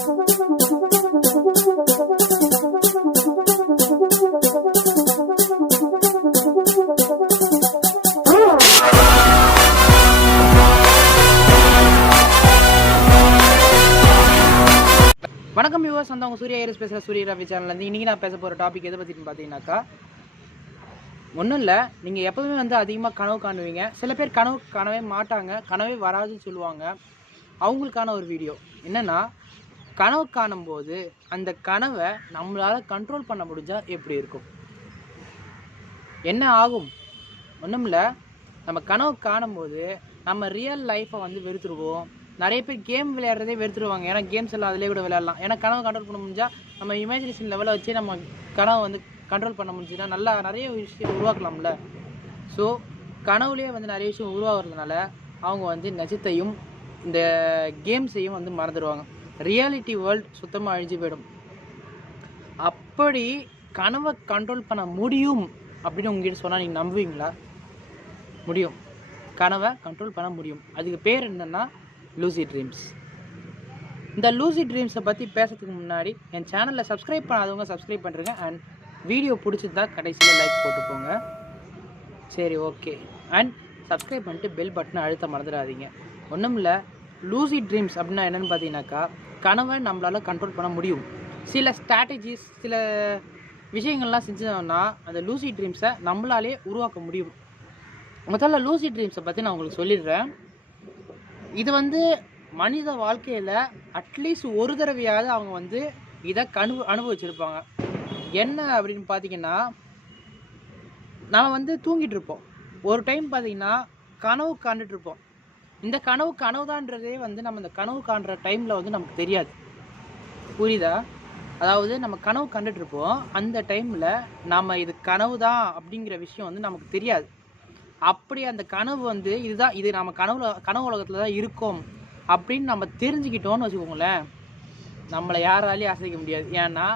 வணக்கம் வியூவர்ஸ், அந்த சூர்யா ஏரிஸ் பேசுகிற சூரிய ரவி சேனல்லேருந்து இன்றைக்கி நான் பேச போகிற டாபிக் எதை பற்றின்னு பார்த்தீங்கன்னாக்கா, ஒன்றும் இல்லை. நீங்கள் எப்போதுமே அதிகமாக கனவு காணுவீங்க. சில பேர் கனவு காணவே மாட்டாங்க, கனவே வராதுன்னு சொல்லுவாங்க. அவங்களுக்கான ஒரு வீடியோ என்னென்னா, கனவு காணும்போது அந்த கனவை நம்மளால் கண்ட்ரோல் பண்ண முடிஞ்சால் எப்படி இருக்கும், என்ன ஆகும்? ஒன்றும் இல்லை. நம்ம கனவு காணும்போது நம்ம ரியல் லைஃப்பை வெறுத்துருவோம். நிறைய பேர் கேம் விளையாடுறதே வெறுத்துருவாங்க. ஏன்னா கேம்ஸ் எல்லாம் அதிலே கூட விளையாடலாம். ஏன்னா கனவு கண்ட்ரோல் பண்ண முடிஞ்சால் நம்ம இமேஜினேஷன் லெவலை வச்சு நம்ம கனவை கண்ட்ரோல் பண்ண முடிஞ்சுன்னா நிறைய விஷயம் உருவாக்கலாம்ல. ஸோ கனவுலேயே நிறைய விஷயம் உருவாகிறதுனால அவங்க நிஜத்தையும் இந்த கேம்ஸையும் மறந்துடுவாங்க. ரியாலிட்டி வேர்ல்டு சுத்தமாக அழிஞ்சு போயிடும். அப்படி கனவை கண்ட்ரோல் பண்ண முடியும் அப்படின்னு உங்ககிட்ட சொன்னால் நீங்கள் நம்புவீங்களா? முடியும். கனவை கண்ட்ரோல் பண்ண முடியும். அதுக்கு பேர் என்னென்னா லூசிட் ட்ரீம்ஸ். இந்த லூசிட் ட்ரீம்ஸை பற்றி பேசுறதுக்கு முன்னாடி என் சேனலில் சப்ஸ்கிரைப் பண்ணாதவங்க சப்ஸ்கிரைப் பண்ணுறேங்க. அண்ட் வீடியோ பிடிச்சிருந்தா கடைசியில் லைக் போட்டு போங்க. சரி, ஓகே. அண்ட் சப்ஸ்கிரைப் பண்ணிட்டு பெல் பட்டனை அழுத்த மறந்துடாதீங்க. ஒன்றும் இல்லை. லூசிட் ட்ரீம்ஸ் அப்படின்னா என்னென்னு பார்த்தீங்கன்னாக்கா, கனவை நம்மளால் கண்ட்ரோல் பண்ண முடியும். சில ஸ்ட்ராட்டஜிஸ், சில விஷயங்கள்லாம் செஞ்சோம்னா அந்த லூசிட் ட்ரீம்ஸை நம்மளாலே உருவாக்க முடியும். முதல்ல லூசிட் ட்ரீம்ஸை பற்றி நான் உங்களுக்கு சொல்லிடுறேன். இது மனித வாழ்க்கையில் அட்லீஸ்ட் ஒரு தடவையாவது அவங்க இதை அனுபவிச்சிருப்பாங்க. என்ன அப்படின்னு பார்த்தீங்கன்னா, நம்ம தூங்கிட்டு இருப்போம். ஒரு டைம் பார்த்தீங்கன்னா கனவு காண்டுட்டு இருப்போம். இந்த கனவுதான்றதே நம்ம இந்த கனவு காண்ற டைமில் நமக்கு தெரியாது. புரியுதா? அதாவது நம்ம கனவு கண்டுட்டு இருப்போம். அந்த டைமில் நம்ம இது கனவு தான் அப்படிங்கிற விஷயம் நமக்கு தெரியாது. அப்படி அந்த கனவு இதுதான், இது நம்ம கனவு உலகத்தில் தான் இருக்கோம் அப்படின்னு நம்ம தெரிஞ்சுக்கிட்டோன்னு வச்சுக்கோங்களேன், நம்மளை யாராலையும் அசைக்க முடியாது. ஏன்னா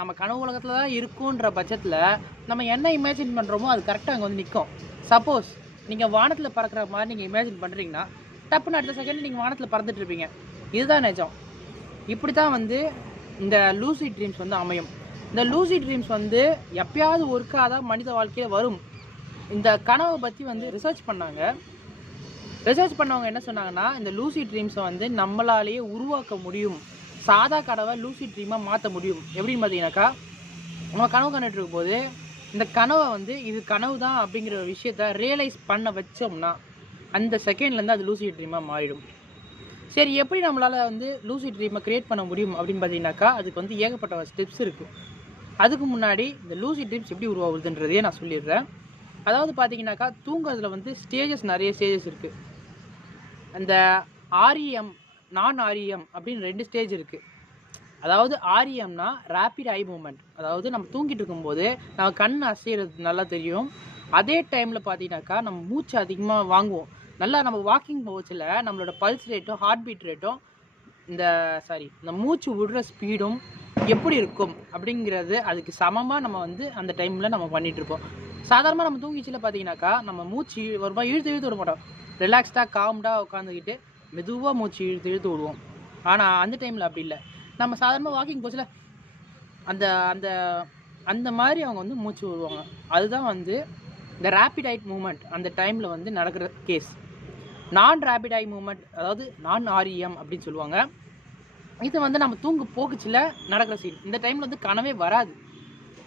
நம்ம கனவு உலகத்தில் தான் இருக்குன்ற பட்சத்தில் நம்ம என்ன இமேஜின் பண்ணுறோமோ அது கரெக்டாக அங்கே நிற்கும். சப்போஸ் நீங்கள் வானத்தில் பறக்கிற மாதிரி நீங்கள் இமேஜின் பண்ணுறீங்கன்னா, டப்புன்னு அடுத்த செகண்ட் நீங்கள் வானத்தில் பறந்துட்டு இருப்பீங்க. இதுதான் நிஜம். இப்படி தான் இந்த லூசிட் ட்ரீம்ஸ் அமையும். இந்த லூசிட் ட்ரீம்ஸ் எப்பயாவது ஒருக்காதான் மனித வாழ்க்கையில் வரும். இந்த கனவை பற்றி ரிசர்ச் பண்ணாங்க. ரிசர்ச் பண்ணவங்க என்ன சொன்னாங்கன்னா, இந்த லூசிட் ட்ரீம்ஸை நம்மளாலேயே உருவாக்க முடியும். சாதா கனவை லூசிட் ட்ரீமாக மாற்ற முடியும். எப்படின்னு பார்த்தீங்கன்னாக்கா, நம்ம கனவு கண்டுட்டு இருக்கும்போது இந்த கனவை இது கனவு தான் அப்படிங்கிற ஒரு விஷயத்த ரியலைஸ் பண்ண வச்சோம்னா அந்த செகண்ட்லேருந்து அது லூசிட் ட்ரீமாக மாறிடும். சரி, எப்படி நம்மளால் லூசிட் ட்ரீமை க்ரியேட் பண்ண முடியும் அப்படின்னு பார்த்தீங்கன்னாக்கா, அதுக்கு ஏகப்பட்ட ஸ்டெப்ஸ் இருக்குது. அதுக்கு முன்னாடி இந்த லூசிட் ட்ரீம்ஸ் எப்படி உருவாகுதுன்றதையே நான் சொல்லிடுறேன். அதாவது பார்த்தீங்கன்னாக்கா, தூங்குறதுல நிறைய ஸ்டேஜஸ் இருக்குது. அந்த ஆர்இஎம், நான் ஆர்இஎம் அப்படின்னு 2 ஸ்டேஜ் இருக்குது. அதாவது ஆர்இஎம்னா ரேப்பிட் ஐ மூமெண்ட். அதாவது நம்ம தூங்கிட்டு இருக்கும்போது நம்ம கண் அசைகிறது நல்லா தெரியும். அதே டைமில் பார்த்தீங்கன்னாக்கா நம்ம மூச்சு அதிகமாக வாங்குவோம். நல்லா நம்ம வாக்கிங் போச்சுல நம்மளோட பல்ஸ் ரேட்டும் ஹார்ட் பீட் ரேட்டும் இந்த மூச்சு விடுற ஸ்பீடும் எப்படி இருக்கும் அப்படிங்கிறது அதுக்கு சமமாக நம்ம அந்த டைமில் நம்ம பண்ணிகிட்ருப்போம். சாதாரணமாக நம்ம தூங்கிச்சில் பார்த்தீங்கன்னாக்கா நம்ம மூச்சு ஒரு மாதிரி இழுத்து விட மாட்டோம். ரிலாக்ஸ்டாக காம்டாக உட்காந்துக்கிட்டு மெதுவாக மூச்சு இழுத்து விடுவோம். ஆனால் அந்த டைமில் அப்படி இல்லை. நம்ம சாதாரணமாக வாக்கிங் போச்சுல அந்த அந்த அந்த மாதிரி அவங்க மூச்சு விடுவாங்க. அதுதான் இந்த ரேப்பிட் ஐ மூமெண்ட் அந்த டைமில் நடக்கிற கேஸ். நான் ரேப்பிட் ஐ மூமெண்ட், அதாவது நான் ஆர்இஎம் அப்படின்னு சொல்லுவாங்க. இது நம்ம தூங்கு போக்குச்சில் நடக்கிற சீன். இந்த டைமில் கனவே வராது,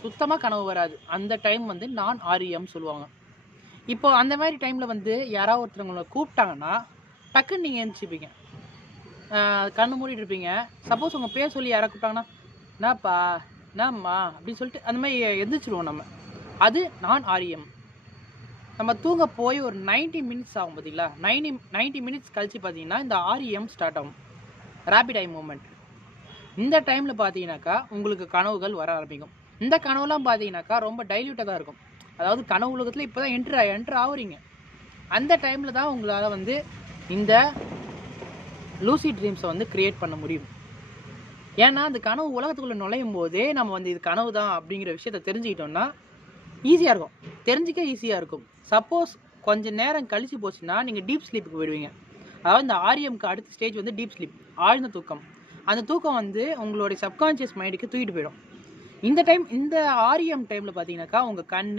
சுத்தமாக கனவு வராது. அந்த டைம் நான் ஆர்இஎம் சொல்லுவாங்க. இப்போ அந்த மாதிரி டைமில் யாராவது ஒருத்தவங்களை கூப்பிட்டாங்கன்னா டக்குன்னு நீங்கள் எழுந்திரிப்பீங்க, கண்ணு மூடிட்டு இருப்பீங்க. சப்போஸ் உங்கள் பேர் சொல்லி யாராவது கூப்பிட்டாங்கன்னா, என்னப்பா என்னம்மா அப்படின்னு சொல்லிட்டு அந்த மாதிரி எந்திரிச்சிடுவோம் நம்ம. அது நான் ஆர்இஎம். நம்ம தூங்க போய் ஒரு 90 மினிட்ஸ் ஆகும் பார்த்தீங்களா, 90 மினிட்ஸ் கழிச்சு பார்த்தீங்கன்னா இந்த ஆர்இஎம் ஸ்டார்ட் ஆகும், ரேப்பிட் ஐ மூமெண்ட். இந்த டைமில் பார்த்தீங்கன்னாக்கா உங்களுக்கு கனவுகள் வர ஆரம்பிக்கும். இந்த கனவுலாம் பார்த்தீங்கன்னாக்கா ரொம்ப டைல்யூட்டாக தான் இருக்கும். அதாவது கனவு உலகத்தில் இப்போ தான் என்ட்ரு ஆகுறீங்க. அந்த டைமில் தான் உங்களால் இந்த லூசிட் ட்ரீம்ஸை க்ரியேட் பண்ண முடியும். ஏன்னா அந்த கனவு உலகத்துக்குள்ளே நுழையும் போதே நம்ம இது கனவு தான் அப்படிங்கிற விஷயத்த தெரிஞ்சுக்கிட்டோம்னா ஈஸியாக இருக்கும், தெரிஞ்சிக்க ஈஸியாக இருக்கும். சப்போஸ் கொஞ்சம் நேரம் கழிச்சு போச்சுன்னா நீங்கள் டீப் ஸ்லீப்புக்கு போயிடுவீங்க. அதாவது இந்த ஆர்இஎம்க்கு அடுத்த ஸ்டேஜ் டீப் ஸ்லீப், ஆழ்ந்த தூக்கம். அந்த தூக்கம் வந்து உங்களுடைய சப்கான்ஷியஸ் மைண்டுக்கு தூக்கிட்டு போயிடும். இந்த ஆர்எம் டைமில் பார்த்தீங்கன்னாக்கா உங்கள் கண்,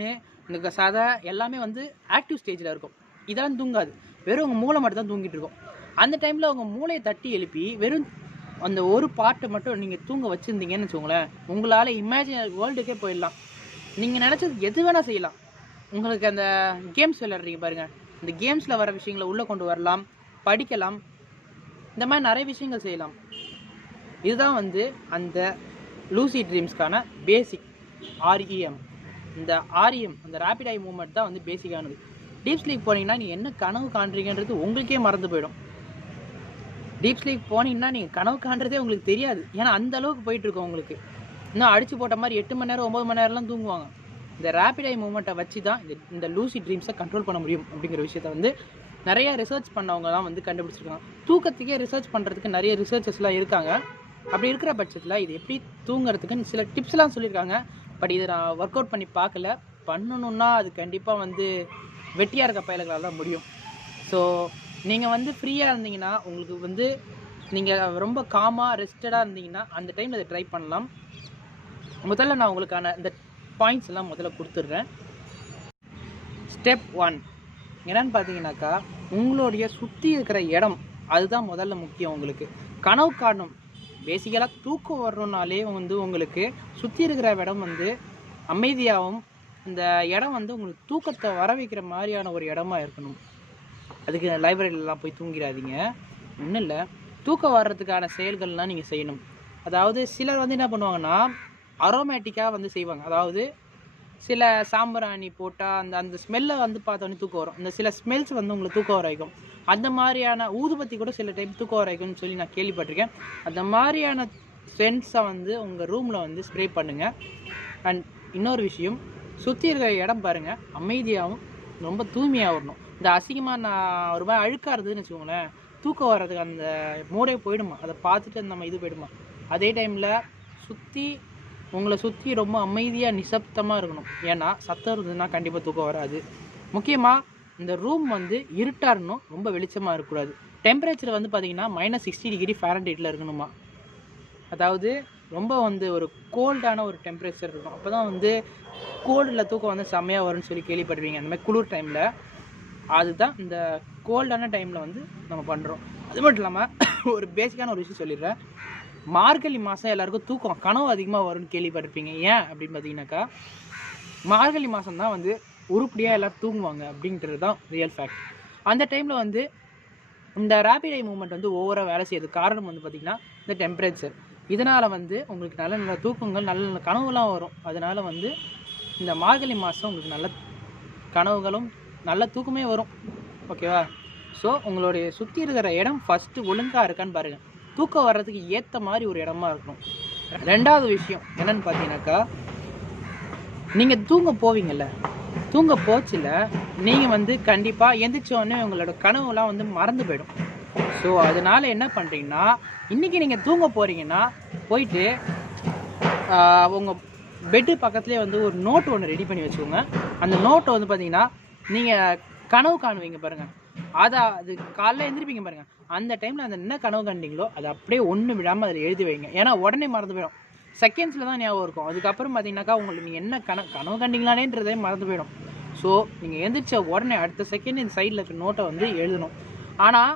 உங்கள் சதை எல்லாமே வந்து ஆக்டிவ் ஸ்டேஜில் இருக்கும். இதெல்லாம் தூங்காது, வெறும் உங்கள் மூளை மட்டும் தான் தூங்கிட்டு இருக்கும். அந்த டைமில் உங்கள் மூளையை தட்டி எழுப்பி வெறும் அந்த ஒரு பார்ட்டை மட்டும் நீங்கள் தூங்க வச்சுருந்தீங்கன்னு வச்சுக்கோங்களேன், உங்களால் இமேஜினரி வேர்ல்டுக்கே போயிடலாம். நீங்கள் நினச்சது எது வேணால் செய்யலாம். உங்களுக்கு அந்த கேம்ஸ் விளையாடுறீங்க பாருங்கள், அந்த கேம்ஸில் வர விஷயங்களை உள்ளே கொண்டு வரலாம், படிக்கலாம், இந்த மாதிரி நிறைய விஷயங்கள் செய்யலாம். இதுதான் வந்து அந்த லூசிட் ட்ரீம்ஸ்க்கான பேசிக் ஆர்இஎம். இந்த ஆர்இஎம், அந்த ரேபிட் ஐ மூவ்மெண்ட் தான் வந்து பேசிக்கானது. டீப் ஸ்லீப் போனீங்கன்னா நீங்கள் என்ன கனவு காண்றீங்கன்றது உங்களுக்கே மறந்து போயிடும். டீப் ஸ்லீப் போனீங்கன்னா நீங்கள் கனவு காண்றதே உங்களுக்கு தெரியாது. ஏன்னா அந்த அளவுக்கு போயிட்டுருக்கோம் உங்களுக்கு. இன்னும் அடித்து போட்ட மாதிரி 8 மணி நேரம் 9 மணி நேரம்லாம் தூங்குவாங்க. இந்த ரேபிட் ஐ மூவ்மெண்ட்டை வச்சு தான் இந்த லூசிட் ட்ரீம்ஸை கண்ட்ரோல் பண்ண முடியும் அப்படிங்கிற விஷயத்த வந்து நிறைய ரிசர்ச் பண்ணவங்க தான் வந்து கண்டுபிடிச்சிருக்காங்க. தூக்கத்துக்கே ரிசர்ச் பண்ணுறதுக்கு நிறைய ரிசர்ச்சர்ஸ்லாம் இருக்காங்க. அப்படி இருக்கிற பட்சத்தில் இது எப்படி தூங்குறதுக்குன்னு சில டிப்ஸ்லாம் சொல்லியிருக்காங்க. பட் இதை நான் ஒர்க் அவுட் பண்ணி பார்க்கல. பண்ணணுன்னா அது கண்டிப்பாக வந்து வெட்டியாக இருக்க பயல்களால் தான் முடியும். ஸோ நீங்கள் வந்து ஃப்ரீயாக இருந்தீங்கன்னா, உங்களுக்கு வந்து நீங்கள் ரொம்ப காமாக ரெஸ்டடாக இருந்தீங்கன்னா அந்த டைமில் இதை ட்ரை பண்ணலாம். முதல்ல நான் உங்களுக்கான இந்த பாயிண்ட்ஸ் எல்லாம் முதல்ல கொடுத்துட்றேன். ஸ்டெப் 1 என்னன்னு பார்த்தீங்கன்னாக்கா, உங்களுடைய சுற்றி இருக்கிற இடம் அதுதான் முதல்ல முக்கியம். உங்களுக்கு கனவு காணும் பேசிக்கலாக தூக்கம் வரணுன்னாலே வந்து உங்களுக்கு சுற்றி இருக்கிற இடம் வந்து அமைதியாகவும், இந்த இடம் வந்து உங்களுக்கு தூக்கத்தை வர வைக்கிற மாதிரியான ஒரு இடமா இருக்கணும். அதுக்கு லைப்ரரியிலலாம் போய் தூங்கிடாதீங்க. ஒன்றும் இல்லை, தூக்கம் வர்றதுக்கான செயல்கள்லாம் நீங்கள் செய்யணும். அதாவது சிலர் வந்து என்ன பண்ணுவாங்கன்னா அரோமேட்டிக்காக வந்து செய்வாங்க. அதாவது சில சாம்பிராணி போட்டால் அந்த ஸ்மெல்லை வந்து பார்த்தோன்னே தூக்கம் வரும். இந்த சில ஸ்மெல்ஸ் வந்து உங்களுக்கு தூக்கம் வர வைக்கும். அந்த மாதிரியான ஊதுபத்தி கூட சில டைம் தூக்கம் வர வைக்கும்னு சொல்லி நான் கேள்விப்பட்டிருக்கேன். அந்த மாதிரியான சென்ட்ஸை வந்து உங்கள் ரூமில் வந்து ஸ்ப்ரே பண்ணுங்கள். அண்ட் இன்னொரு விஷயம், சுற்றி இருக்கிற இடம் பாருங்கள் அமைதியாகவும் ரொம்ப தூய்மையாக வரணும். இந்த அசிங்கமாக நான் ஒரு மாதிரி அழுக்காக இருந்ததுன்னு வச்சுக்கோங்களேன், தூக்கம் வர்றதுக்கு அந்த மூடே போயிடுமா, அதை பார்த்துட்டு நம்ம இது போயிடுமா. அதே டைமில் உங்களை சுற்றி ரொம்ப அமைதியாக நிசப்தமாக இருக்கணும். ஏன்னா சத்தம் இருந்ததுன்னா கண்டிப்பாக தூக்கம் வராது. முக்கியமாக இந்த ரூம் வந்து இருட்டாக இருக்கணும், ரொம்ப வெளிச்சமாக இருக்கக்கூடாது. டெம்பரேச்சர் வந்து பார்த்திங்கன்னா -60 டிகிரி ஃபாரன்ஹீட்டில் இருக்கணுமா. அதாவது ரொம்ப வந்து ஒரு கோல்டான ஒரு டெம்பரேச்சர் இருக்கும். அப்போ தான் வந்து கோல்டில் தூக்கம் வந்து செம்மையாக வரும்னு சொல்லி கேள்விப்படுவீங்க. அந்த மாதிரி குளிர் டைமில் அதுதான் இந்த கோல்டான டைமில் வந்து நம்ம பண்ணுறோம். அது மட்டும் இல்லாமல் ஒரு பேசிக்கான ஒரு விஷயம் சொல்லிடுறேன். மார்கழி மாதம் எல்லாருக்கும் தூக்கம் கனவு அதிகமாக வரும்னு கேள்விப்பட்டிருப்பீங்க. ஏன் அப்படின்னு பார்த்தீங்கன்னாக்கா, மார்கழி மாதம் தான் வந்து உருப்படியாக எல்லோரும் தூங்குவாங்க அப்படின்றது தான் ரியல் ஃபேக்ட். அந்த டைமில் வந்து இந்த ரேபிட் ஐ மூவ்மெண்ட் வந்து ஓவராக வேலை செய்யறதுக்கு காரணம் வந்து பார்த்திங்கன்னா இந்த டெம்பரேச்சர். இதனால் வந்து உங்களுக்கு நல்ல நல்ல தூக்கங்கள், நல்ல நல்ல கனவுலாம் வரும். அதனால் வந்து இந்த மார்கழி மாதம் உங்களுக்கு நல்ல கனவுகளும் நல்ல தூக்கமே வரும். ஓகேவா? ஸோ உங்களுடைய சுற்றி இருக்கிற இடம் ஃபஸ்ட்டு ஒழுங்காக இருக்கான்னு பாருங்கள். தூக்கம் வர்றதுக்கு ஏற்ற மாதிரி ஒரு இடமா இருக்கணும். ரெண்டாவது விஷயம் என்னன்னு பார்த்தீங்கன்னாக்கா, நீங்கள் தூங்க போவீங்கள்ல, தூங்க போச்சில் நீங்கள் வந்து கண்டிப்பாக எந்திரிச்சோடனே உங்களோட கனவுலாம் வந்து மறந்து போயிடும். ஸோ அதனால் என்ன பண்ணுறீங்கன்னா, இன்றைக்கி நீங்கள் தூங்க போகிறீங்கன்னா போயிட்டு உங்கள் பெட்டு பக்கத்துலேயே வந்து ஒரு நோட் ஒன்று ரெடி பண்ணி வச்சுக்கோங்க. அந்த நோட்டை வந்து பார்த்தீங்கன்னா நீங்கள் கனவு காணுவீங்க பாருங்கள், அது காலைல எழுந்திருப்பீங்க பாருங்கள், அந்த டைமில் அந்த என்ன கனவு கண்டீங்களோ அதை அப்படியே ஒன்று விடாமல் அதில் எழுதி வைங்க. ஏன்னா உடனே மறந்து போயிடும், செகண்ட்ஸில் தான் ஞாபகம் இருக்கும். அதுக்கப்புறம் பார்த்தீங்கன்னாக்கா உங்களுக்கு நீங்கள் என்ன கனவு கண்டிங்களானேன்றதே மறந்து போயிடும். ஸோ நீங்கள் எழுந்திரிச்ச உடனே அடுத்த செகண்ட் இந்த சைடில் இருக்க நோட்டை வந்து எழுதணும். ஆனால்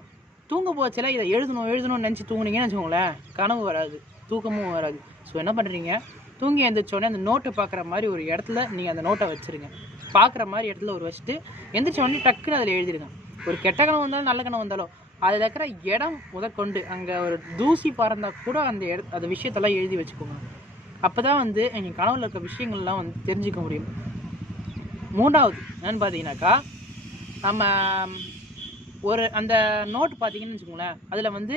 தூங்க போச்சில் இதை எழுதணும்னு நினச்சி தூங்குனீங்கன்னு வச்சுக்கோங்களேன், கனவு வராது, தூக்கமும் வராது. ஸோ என்ன பண்ணுறீங்க, தூங்கி எழுந்திரிச்சோடனே அந்த நோட்டை பார்க்குற மாதிரி ஒரு இடத்துல நீங்கள் அந்த நோட்டை வச்சுருங்க. பார்க்குற மாதிரி இடத்துல ஒரு வச்சுட்டு எந்திரிச்ச உடனே டக்குன்னு அதில் எழுதிடுங்க. ஒரு கெட்ட கனவு வந்தாலும் நல்ல கனவு வந்தாலும் அதில் இருக்கிற இடம் முதற்கொண்டு அங்கே ஒரு தூசி பறந்தால் கூட அந்த விஷயத்தெல்லாம் எழுதி வச்சுக்கோங்க. அப்போ தான் வந்து எங்கள் கனவுல இருக்க விஷயங்கள்லாம் வந்து தெரிஞ்சிக்க முடியும். மூன்றாவது என்னென்னு பார்த்தீங்கன்னாக்கா, நம்ம அந்த நோட்டு பார்த்தீங்கன்னு வச்சுக்கோங்களேன், அதில் வந்து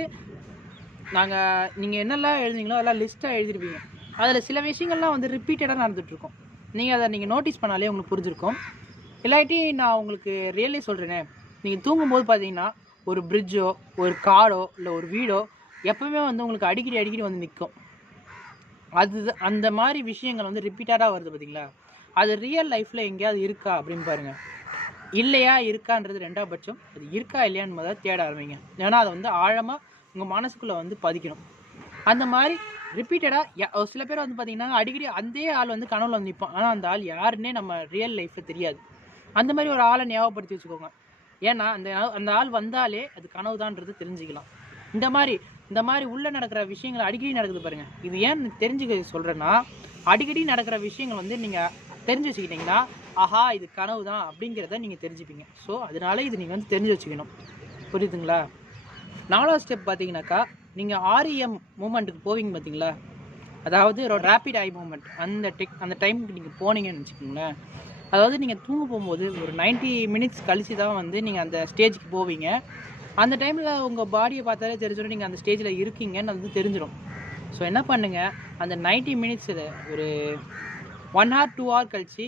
நீங்கள் என்னெல்லாம் எழுதிங்களோ அதெல்லாம் லிஸ்ட்டாக எழுதிருப்பீங்க. அதில் சில விஷயங்கள்லாம் வந்து ரிப்பீட்டடாக நடந்துகிட்ருக்கோம். நீங்கள் அதை நோட்டீஸ் பண்ணாலே உங்களுக்கு புரிஞ்சிருக்கும். இல்லாட்டி நான் உங்களுக்கு ரியலி சொல்கிறேனே, நீங்கள் தூங்கும்போது பார்த்தீங்கன்னா ஒரு பிரிட்ஜோ, ஒரு காடோ, இல்லை ஒரு வீடோ எப்போவுமே வந்து உங்களுக்கு அடிக்கடி வந்து நிற்கும். அந்த மாதிரி விஷயங்கள் வந்து ரிப்பீட்டடாக வருது பார்த்தீங்களா, அது ரியல் லைஃப்பில் எங்கேயாவது இருக்கா அப்படின்னு பாருங்கள். இல்லையா இருக்கான்றது ரெண்டாவது பட்சம், அது இருக்கா இல்லையான்னு முதல்ல தேட ஆரம்பிங்க. ஏன்னா அதை வந்து ஆழமாக உங்கள் மனசுக்குள்ளே வந்து பதிக்கணும். அந்த மாதிரி ரிப்பீட்டடாக சில பேர் வந்து பார்த்திங்கன்னா அடிக்கடி அந்த ஆள் வந்து கனவுல வந்து நிற்பான். ஆனால் அந்த ஆள் யாருன்னே நம்ம ரியல் லைஃப்பில் தெரியாது. அந்த மாதிரி ஒரு ஆளை ஞாபகப்படுத்தி வச்சுக்கோங்க. ஏன்னா அந்த ஆள் வந்தாலே அது கனவு தான்ன்றது தெரிஞ்சுக்கலாம். இந்த மாதிரி உள்ளே நடக்கிற விஷயங்கள் அடிக்கடி நடக்குது பாருங்கள். இது ஏன் தெரிஞ்சுக்க சொல்கிறேன்னா, அடிக்கடி நடக்கிற விஷயங்கள் வந்து நீங்கள் தெரிஞ்சு வச்சுக்கிட்டிங்கன்னா, ஆஹா இது கனவு தான் அப்படிங்கிறத நீங்கள் தெரிஞ்சுப்பீங்க. ஸோ அதனால இது நீங்கள் வந்து தெரிஞ்சு வச்சுக்கணும். புரியுதுங்களா? 4வது ஸ்டெப் பார்த்தீங்கன்னாக்கா, நீங்கள் REM மூமெண்ட்டுக்கு போவீங்க பார்த்தீங்களா, அதாவது ஒரு ரேப்பிட் ஐ மூமெண்ட். அந்த டைமுக்கு நீங்கள் போனீங்கன்னு வச்சுக்கோங்களேன். அதாவது நீங்கள் தூங்க போகும்போது ஒரு 90 மினிட்ஸ் கழித்து தான் வந்து நீங்கள் அந்த ஸ்டேஜுக்கு போவீங்க. அந்த டைமில் உங்கள் பாடியை பார்த்தாலே தெரிஞ்சிடும் நீங்கள் அந்த ஸ்டேஜில் இருக்கீங்கன்னு வந்து தெரிஞ்சிடும். ஸோ என்ன பண்ணுங்கள், அந்த 90 மினிட்ஸில் ஒரு 1 hour 2 hour கழித்து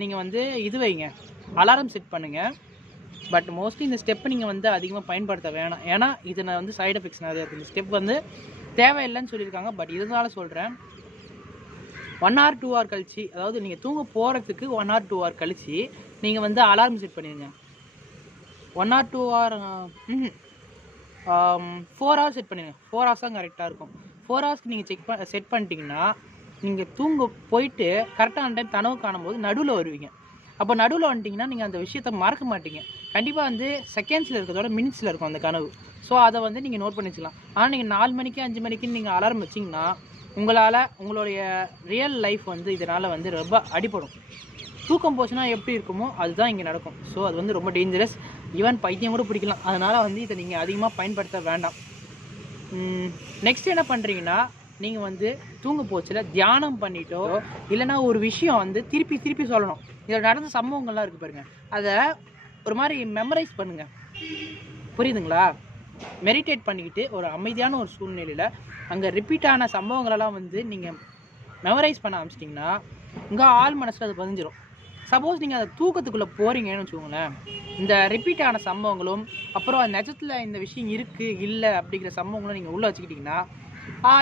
நீங்கள் வந்து இது வைங்க, அலாரம் செட் பண்ணுங்கள். பட் மோஸ்ட்லி இந்த ஸ்டெப்பை நீங்கள் வந்து அதிகமாக பயன்படுத்த வேணாம். ஏன்னா இதில் வந்து சைடு எஃபெக்ட்ஸ் நிறைய இருக்குது. இந்த ஸ்டெப் வந்து தேவையில்லைன்னு சொல்லியிருக்காங்க. பட் இருந்தாலும் சொல்கிறேன், 1 hour 2 hour கழிச்சு, அதாவது நீங்கள் தூங்க போகிறதுக்கு 1 hour 2 hour கழிச்சு நீங்கள் வந்து அலாரம் செட் பண்ணிடுங்க. 1 hour 2 hour 4 hours செட் பண்ணிடுங்க. 4 hours தான் கரெக்டாக இருக்கும். 4 ஹவர்ஸ்க்கு நீங்கள் செட் பண்ணிட்டீங்கன்னா, நீங்கள் தூங்க போயிட்டு கரெக்டான டைம் கனவு காணும்போது நடுவில் வருவீங்க. அப்போ நடுவில் வந்துட்டிங்கன்னா நீங்கள் அந்த விஷயத்தை மறக்க மாட்டீங்க. கண்டிப்பாக வந்து செகண்ட்ஸில் இருக்கிறதோட மினிட்ஸில் இருக்கும் அந்த கனவு. ஸோ அதை வந்து நீங்கள் நோட் பண்ணி வச்சுக்கலாம். ஆனால் நீங்கள் 4 மணிக்கு 5 மணிக்குன்னு நீங்கள் அலாரம் வச்சிங்கன்னா உங்களுடைய ரியல் லைஃப் வந்து இதனால் வந்து ரொம்ப அடிப்படும். தூக்கம் போச்சுன்னா எப்படி இருக்குமோ அதுதான் இங்கே நடக்கும். ஸோ அது வந்து ரொம்ப டேஞ்சரஸ். ஈவன் பைத்தியம் கூட பிடிக்கலாம். அதனால் வந்து இதை நீங்கள் அதிகமாக பயன்படுத்த வேண்டாம். நெக்ஸ்ட் என்ன பண்ணுறீங்கன்னா, நீங்கள் வந்து தூங்க போச்சில் தியானம் பண்ணிட்டோ இல்லைனா ஒரு விஷயம் வந்து திருப்பி சொல்லணும். இதில் நடந்த சம்பவங்கள்லாம் இருக்குது பாருங்கள், அதை ஒரு மாதிரி மெமரைஸ் பண்ணுங்கள். புரியுதுங்களா? மெடிடேட் பண்ணிக்கிட்டு ஒரு அமைதியான ஒரு சூழ்நிலையில் அங்கே ரிப்பீட்டான சம்பவங்களெல்லாம் வந்து நீங்கள் மெமரைஸ் பண்ண ஆரம்பிச்சிட்டிங்கன்னா உங்கள் ஆள் மனசில் அது பதிஞ்சிடும். சப்போஸ் நீங்கள் அதை தூக்கத்துக்குள்ளே போகிறீங்கன்னு வச்சுக்கோங்களேன், இந்த ரிப்பீட்டான சம்பவங்களும் அப்புறம் அந்த நிஜத்தில் இந்த விஷயம் இருக்குது இல்லை அப்படிங்கிற சம்பவங்களும் நீங்கள் உள்ளே வச்சுக்கிட்டிங்கன்னா,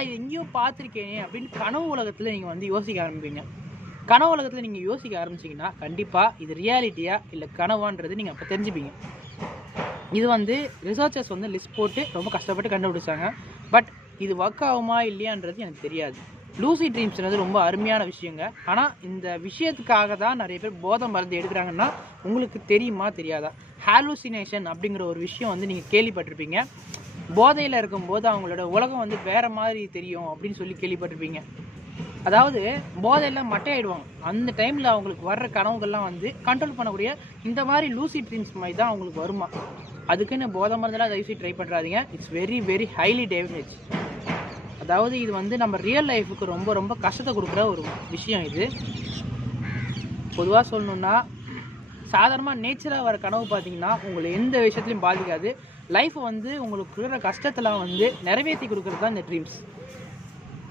இது எங்கேயோ பார்த்துருக்கேன் அப்படின்னு கனவு உலகத்தில் நீங்கள் வந்து யோசிக்க ஆரம்பிப்பீங்க. கனவு உலகத்தில் நீங்கள் யோசிக்க ஆரம்பிச்சிங்கன்னா கண்டிப்பாக இது ரியாலிட்டியா இல்லை கனவான்றது நீங்கள் அப்போ தெரிஞ்சுப்பீங்க. இது வந்து ரிசர்ச்சர்ஸ் வந்து லிஸ்ட் போட்டு ரொம்ப கஷ்டப்பட்டு கண்டுபிடிச்சாங்க. பட் இது ஒர்க் ஆகுமா இல்லையான்றது எனக்கு தெரியாது. லூசிட் ட்ரீம்ஸ்ன்றது ரொம்ப அருமையான விஷயங்க. ஆனால் இந்த விஷயத்துக்காக தான் நிறைய பேர் போதை மருந்து எடுக்கிறாங்கன்னா உங்களுக்கு தெரியுமா தெரியாதா? ஹாலுசினேஷன் அப்படிங்கிற ஒரு விஷயம் வந்து நீங்கள் கேள்விப்பட்டிருப்பீங்க. போதையில் இருக்கும்போது அவங்களோட உலகம் வந்து வேறு மாதிரி தெரியும் அப்படின்னு சொல்லி கேள்விப்பட்டிருப்பீங்க. அதாவது போதையெல்லாம் மட்டையாயிடுவாங்க. அந்த டைமில் அவங்களுக்கு வர்ற கனவுகள்லாம் வந்து கண்ட்ரோல் பண்ணக்கூடிய இந்த மாதிரி லூசிட் ட்ரீம்ஸ் மாதிரி தான் அவங்களுக்கு வருமா. அதுக்குன்னு போதை மருந்தெல்லாம் தயவுசெய்து ட்ரை பண்ணுறாதீங்க. It's very very highly damage. அதாவது இது வந்து நம்ம ரியல் லைஃபுக்கு ரொம்ப ரொம்ப கஷ்டத்தை கொடுக்குற ஒரு விஷயம். இது பொதுவாக சொல்லணுன்னா, சாதாரணமாக நேச்சராக வர கனவு பார்த்தீங்கன்னா உங்களை எந்த விஷயத்துலையும் பாதிக்காது. லைஃப்பை வந்து உங்களுக்கு இருக்கிற கஷ்டத்தெல்லாம் வந்து நிறைவேற்றி கொடுக்குறது தான் இந்த ட்ரீம்ஸ்.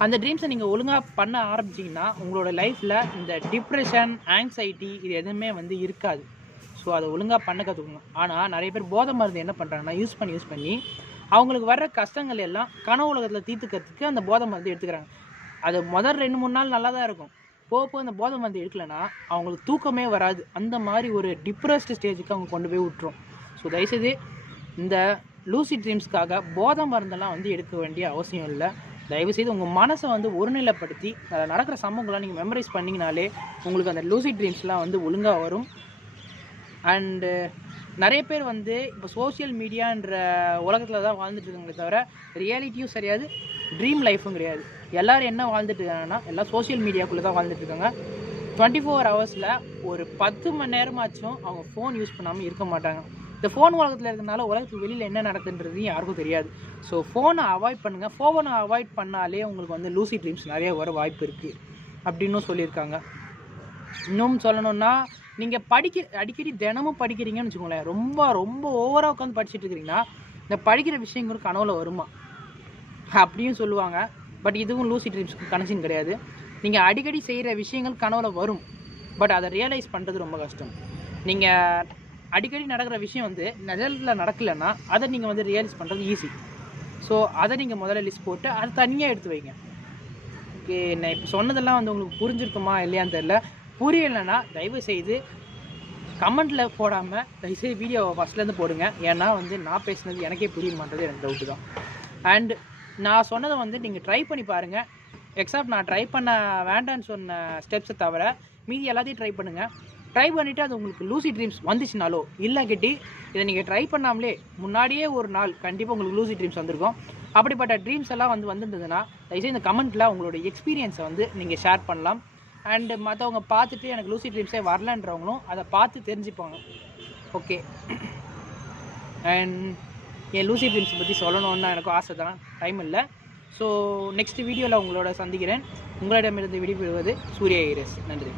அந்த ட்ரீம்ஸை நீங்கள் ஒழுங்காக பண்ண ஆரம்பிச்சிங்கன்னா உங்களோட லைஃப்பில் இந்த டிப்ரெஷன், ஆங்ஸைட்டி இது எதுவுமே வந்து இருக்காது. ஸோ அதை ஒழுங்காக பண்ண கற்றுக்கணும். ஆனால் நிறைய பேர் போதை மருந்து என்ன பண்ணுறாங்கன்னா, யூஸ் பண்ணி அவங்களுக்கு வர்ற கஷ்டங்கள் எல்லாம் கனவு உலகத்தில் தீர்த்துக்கிறதுக்கு அந்த போதை மருந்து எடுத்துக்கிறாங்க. அது முதல் 2-3 நாள் நல்லா தான் இருக்கும். போக அந்த போதை மருந்து எடுக்கலைன்னா அவங்களுக்கு தூக்கமே வராது. அந்த மாதிரி ஒரு டிப்ரெஸ்டு ஸ்டேஜுக்கு அவங்க கொண்டு போய் விட்டுரும். ஸோ தயவுசெய்து இந்த லூசிட் ட்ரீம்ஸ்க்காக போதை மருந்தெல்லாம் வந்து எடுக்க வேண்டிய அவசியம் இல்லை. தயவுசெய்து உங்கள் மனசை வந்து ஒருநிலைப்படுத்தி அதில் நடக்கிற சம்பவங்கள்லாம் நீங்கள் மெமரைஸ் பண்ணிங்கனாலே உங்களுக்கு அந்த லூசிட் ட்ரீம்ஸ்லாம் வந்து ஒழுங்காக வரும். அண்டு நிறைய பேர் வந்து இப்போ சோஷியல் மீடியான்ற உலகத்தில் தான் வாழ்ந்துட்டு இருக்காங்களே தவிர ரியாலிட்டியும் சரியாது, ட்ரீம் லைஃப்பும் கிடையாது. எல்லோரும் என்ன வாழ்ந்துட்டு இருக்காங்கன்னா எல்லாம் சோஷியல் மீடியாக்குள்ளே தான் வாழ்ந்துட்டு இருக்காங்க. 24 ஹவர்ஸில் ஒரு 10 மணி நேரமாச்சும் அவங்க ஃபோன் யூஸ் பண்ணாமல் இருக்க மாட்டாங்க. இந்த ஃபோன் உலகத்தில் இருக்கிறதுனால உலகத்துக்கு வெளியில் என்ன நடக்குன்றது யாருக்கும் தெரியாது. ஸோ ஃபோனை அவாய்ட் பண்ணுங்கள். ஃபோனை அவாய்ட் பண்ணாலே உங்களுக்கு வந்து லூசிட் ட்ரீம்ஸ் நிறைய வர வாய்ப்பு இருக்குது அப்படின்னும் சொல்லியிருக்காங்க. இன்னும் சொல்லணுன்னா, நீங்கள் அடிக்கடி தினமும் படிக்கிறீங்கன்னு வச்சுக்கோங்களேன், ரொம்ப ரொம்ப ஓவராக உட்காந்து படிச்சுட்டு இருக்கிறீங்கன்னா இந்த படிக்கிற விஷயங்கள் கனவுல வருமா அப்படியும் சொல்லுவாங்க. பட் இதுவும் லூசிட் ட்ரீம்ஸ்க்கு கனெக்ஷன் கிடையாது. நீங்கள் அடிக்கடி செய்கிற விஷயங்கள் கனவுல வரும். பட் அதை ரியலைஸ் பண்ணுறது ரொம்ப கஷ்டம். நீங்கள் அடிக்கடி நடக்கிற விஷயம் வந்து நிஜத்தில் நடக்கலைன்னா அதை நீங்கள் வந்து ரியலைஸ் பண்ணுறது ஈஸி. ஸோ அதை நீங்கள் முதல்ல லிஸ்ட் போட்டு அதை தனியாக எடுத்து வைங்க. ஓகே, நான் இப்போ சொன்னதெல்லாம் வந்து உங்களுக்கு புரிஞ்சிருக்குமா இல்லையான்னு தெரியல. புரியலைன்னா தயவுசெய்து கமெண்ட்டில் போடாமல் தயவுசெய்து வீடியோவை ஃபஸ்ட்லேருந்து போடுங்க. ஏன்னா வந்து நான் பேசுனது எனக்கே புரிய மாட்டேது, எனக்கு டவுட்டு தான். அண்ட் நான் சொன்னதை வந்து நீங்கள் ட்ரை பண்ணி பாருங்கள். எக்ஸாப்ட் நான் ட்ரை பண்ண வேண்டான்னு சொன்ன ஸ்டெப்ஸை தவிர மீதி எல்லாத்தையும் ட்ரை பண்ணுங்கள். ட்ரை பண்ணிவிட்டு அது உங்களுக்கு லூசி ட்ரீம்ஸ் வந்துச்சுனாலோ இல்லை கிட்டி இதை நீங்கள் ட்ரை பண்ணாமலே முன்னாடியே ஒரு நாள் கண்டிப்பாக உங்களுக்கு லூசி ட்ரீம்ஸ் வந்திருக்கும். அப்படிப்பட்ட ட்ரீம்ஸ் எல்லாம் வந்துருந்ததுன்னா தயவுசெய்து இந்த கமெண்ட்டில் உங்களோட எக்ஸ்பீரியன்ஸை வந்து நீங்கள் ஷேர் பண்ணலாம். அண்டு மற்றவங்க பார்த்துட்டு எனக்கு லூசி ட்ரீம்ஸே வரலன்றவங்களும் அதை பார்த்து தெரிஞ்சுப்பாங்க. ஓகே, அண்ட் என் லூசி ட்ரீம்ஸை பற்றி சொல்லணுன்னா எனக்கும் ஆசை தான், டைம் இல்லை. ஸோ நெக்ஸ்ட் வீடியோவில் உங்களோட சந்திக்கிறேன். உங்களிடமிருந்து விடைபெறுவது சூர்யா ஐரஸ். நன்றி.